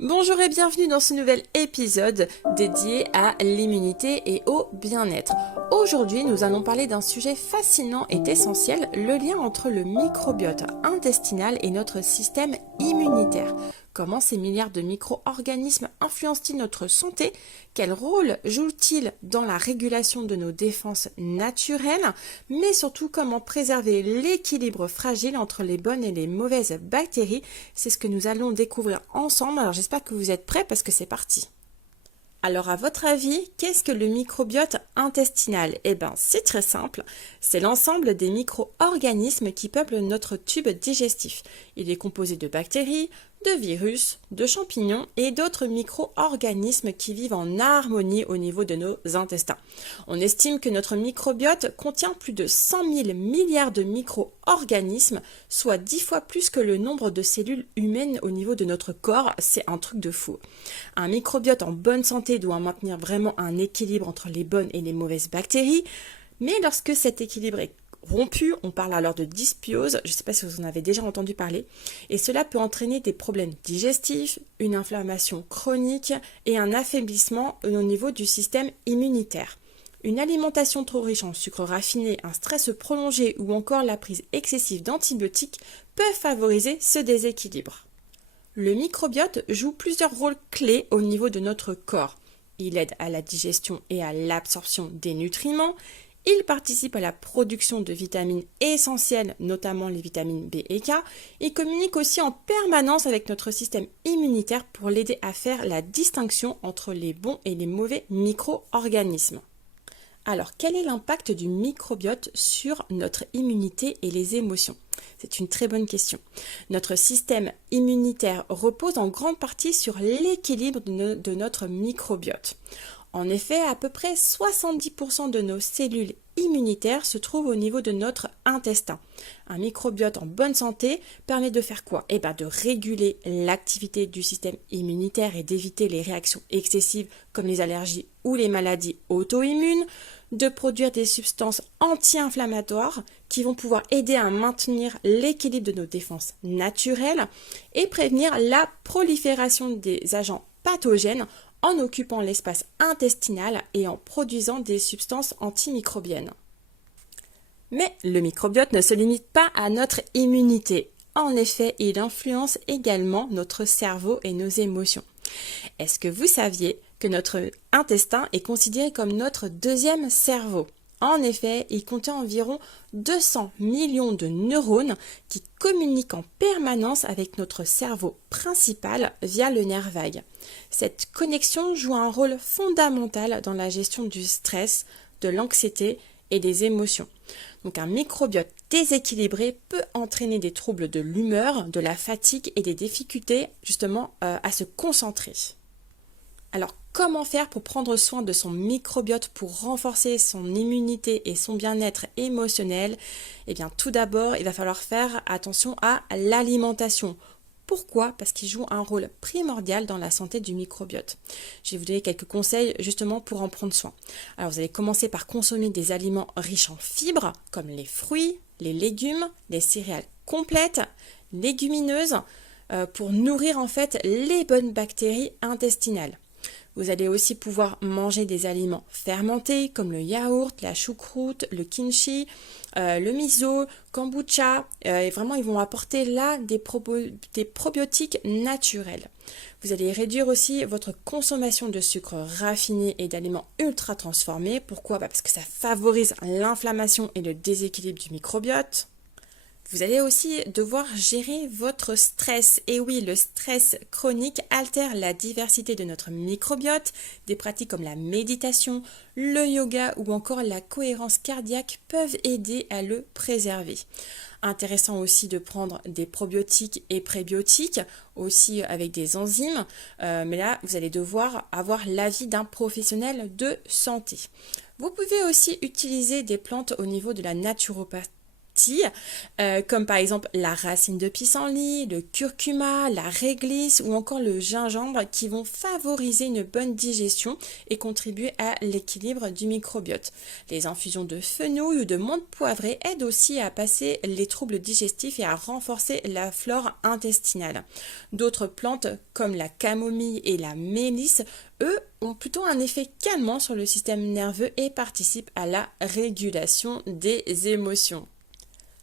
Bonjour et bienvenue dans ce nouvel épisode dédié à l'immunité et au bien-être. Aujourd'hui, nous allons parler d'un sujet fascinant et essentiel, le lien entre le microbiote intestinal et notre système immunitaire. Comment ces milliards de micro-organismes influencent-ils notre santé? Quel rôle jouent-ils dans la régulation de nos défenses naturelles? Mais surtout, comment préserver l'équilibre fragile entre les bonnes et les mauvaises bactéries? C'est ce que nous allons découvrir ensemble. Alors j'espère que vous êtes prêts parce que c'est parti. Alors à votre avis, qu'est-ce que le microbiote intestinal? Eh bien c'est très simple, c'est l'ensemble des micro-organismes qui peuplent notre tube digestif. Il est composé de bactéries, de virus, de champignons et d'autres micro-organismes qui vivent en harmonie au niveau de nos intestins. On estime que notre microbiote contient plus de 100 000 milliards de micro-organismes, soit 10 fois plus que le nombre de cellules humaines au niveau de notre corps. C'est un truc de fou. Un microbiote en bonne santé doit maintenir vraiment un équilibre entre les bonnes et les mauvaises bactéries, mais lorsque cet équilibre est rompu, on parle alors de dysbiose, je ne sais pas si vous en avez déjà entendu parler, et cela peut entraîner des problèmes digestifs, une inflammation chronique et un affaiblissement au niveau du système immunitaire. Une alimentation trop riche en sucre raffiné, un stress prolongé ou encore la prise excessive d'antibiotiques peuvent favoriser ce déséquilibre. Le microbiote joue plusieurs rôles clés au niveau de notre corps. Il aide à la digestion et à l'absorption des nutriments. Il participe à la production de vitamines essentielles, notamment les vitamines B et K. Il communique aussi en permanence avec notre système immunitaire pour l'aider à faire la distinction entre les bons et les mauvais micro-organismes. Alors, quel est l'impact du microbiote sur notre immunité et les émotions? C'est une très bonne question. Notre système immunitaire repose en grande partie sur l'équilibre de notre microbiote. En effet, à peu près 70% de nos cellules immunitaires se trouvent au niveau de notre intestin. Un microbiote en bonne santé permet de faire quoi? Eh bien, de réguler l'activité du système immunitaire et d'éviter les réactions excessives comme les allergies ou les maladies auto-immunes, de produire des substances anti-inflammatoires qui vont pouvoir aider à maintenir l'équilibre de nos défenses naturelles et prévenir la prolifération des agents pathogènes en occupant l'espace intestinal et en produisant des substances antimicrobiennes. Mais le microbiote ne se limite pas à notre immunité. En effet, il influence également notre cerveau et nos émotions. Est-ce que vous saviez que notre intestin est considéré comme notre deuxième cerveau? En effet, il contient environ 200 millions de neurones qui communiquent en permanence avec notre cerveau principal via le nerf vague. Cette connexion joue un rôle fondamental dans la gestion du stress, de l'anxiété et des émotions. Donc un microbiote déséquilibré peut entraîner des troubles de l'humeur, de la fatigue et des difficultés justement à se concentrer. Alors, comment faire pour prendre soin de son microbiote pour renforcer son immunité et son bien-être émotionnel? Eh bien, tout d'abord, il va falloir faire attention à l'alimentation. Pourquoi? Parce qu'il joue un rôle primordial dans la santé du microbiote. Je vais vous donner quelques conseils justement pour en prendre soin. Alors, vous allez commencer par consommer des aliments riches en fibres, comme les fruits, les légumes, les céréales complètes, légumineuses, pour nourrir en fait les bonnes bactéries intestinales. Vous allez aussi pouvoir manger des aliments fermentés comme le yaourt, la choucroute, le kimchi, le miso, kombucha. Et vraiment, ils vont apporter là des probiotiques naturels. Vous allez réduire aussi votre consommation de sucre raffiné et d'aliments ultra transformés. Pourquoi? Parce que ça favorise l'inflammation et le déséquilibre du microbiote. Vous allez aussi devoir gérer votre stress. Et oui, le stress chronique altère la diversité de notre microbiote. Des pratiques comme la méditation, le yoga ou encore la cohérence cardiaque peuvent aider à le préserver. Intéressant aussi de prendre des probiotiques et prébiotiques, aussi avec des enzymes. Mais là, vous allez devoir avoir l'avis d'un professionnel de santé. Vous pouvez aussi utiliser des plantes au niveau de la naturopathie thé, comme par exemple la racine de pissenlit, le curcuma, la réglisse ou encore le gingembre qui vont favoriser une bonne digestion et contribuer à l'équilibre du microbiote. Les infusions de fenouil ou de menthe poivrée aident aussi à passer les troubles digestifs et à renforcer la flore intestinale. D'autres plantes comme la camomille et la mélisse, eux, ont plutôt un effet calmant sur le système nerveux et participent à la régulation des émotions.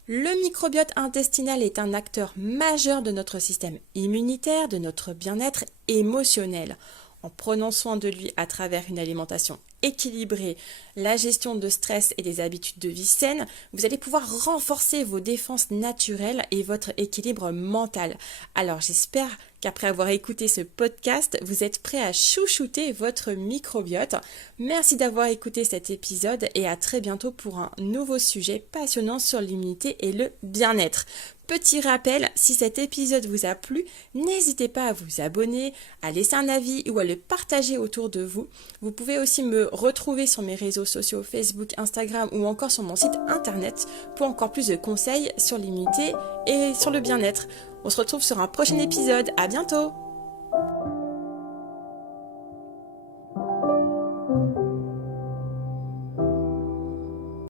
Le microbiote intestinal est un acteur majeur de notre système immunitaire, de notre bien-être émotionnel. En prenant soin de lui à travers une alimentation équilibrée, la gestion de stress et des habitudes de vie saines, vous allez pouvoir renforcer vos défenses naturelles et votre équilibre mental. Alors j'espère qu'après avoir écouté ce podcast, vous êtes prêts à chouchouter votre microbiote. Merci d'avoir écouté cet épisode et à très bientôt pour un nouveau sujet passionnant sur l'immunité et le bien-être. Petit rappel, si cet épisode vous a plu, n'hésitez pas à vous abonner, à laisser un avis ou à le partager autour de vous. Vous pouvez aussi me retrouver sur mes réseaux sociaux Facebook, Instagram ou encore sur mon site internet pour encore plus de conseils sur l'immunité et sur le bien-être. On se retrouve sur un prochain épisode. À bientôt!